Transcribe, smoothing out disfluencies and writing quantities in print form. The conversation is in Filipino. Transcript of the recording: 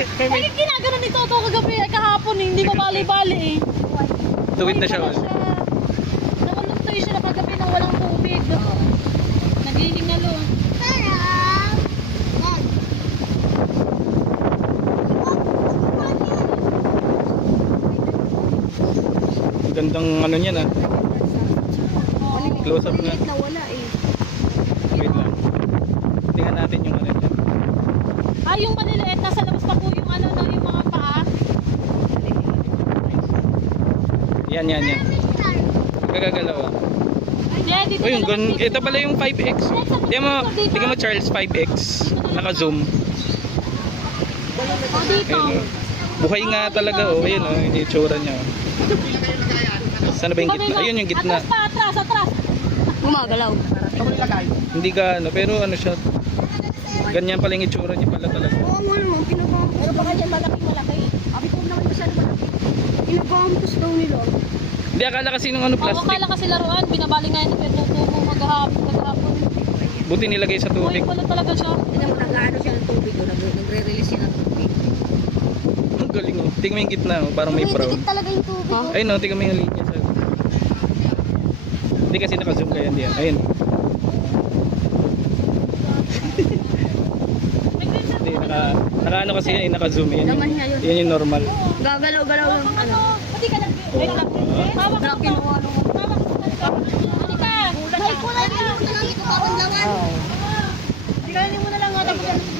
Ay, ginagano ni Toto kagabi, kahapon eh, hindi ko bali-bali eh. Tuwid na siya. Nakulugtoy siya na kagabi nang walang tubig. Naghihingalo. Gandang ano niya na. Close up na. Nawala eh. Wait lang. Tingnan natin yung ano niya. Ah, yung maliliit, nasa labas pa po yung ano, no, yung mga paa. Yan. Magagalaw ah. Yeah, dito Oh, yung na lang gun, ito pala yung 5X. Tingnan mo Charles 5X. Naka-zoom. Oh, dito. Ayun, oh. Buhay nga talaga oh. Ayun oh, yung itsura niya. Oh. Sana ba yung gitna? Ayun yung gitna. Atras pa, atras. Gumagalaw. Hindi ka ano, pero ano siya. Ganyan pala yung itsura niya pala talaga. Oo mo naman, pinabangkos. Pero baka yan malaki. Abi ko naman masyado malaki. Pinabangkos daw nila. Hindi, akala kasi nung ano Oh, plastic. akala kasi laruan, binabali nga yung tubo mo maghapon. Buti nilagay sa Uy, tubig. wala talaga siya. Tignan mo, nag-ano siya ng tubig. Nagre-release siya ng tubig. Ang galing oh. Tingnan mo yung gitna oh, parang may brown. talaga yung tubig. Ayun oh, tingnan mo yung linya sa. Hindi kasi naka-zoom kaya hindi. Ayun. Hindi, naka-ano kasi yan, naka-zoom. Yan Naman niya yun. yan yung normal. Gagalaw-galaw lang. Ano? Pati ka lang. Wait lang. Hawak Na mo. kinuha nung... Pati ka. May kulay ka. Hindi ko papanlawan. Ikaw mo na lang. Tapos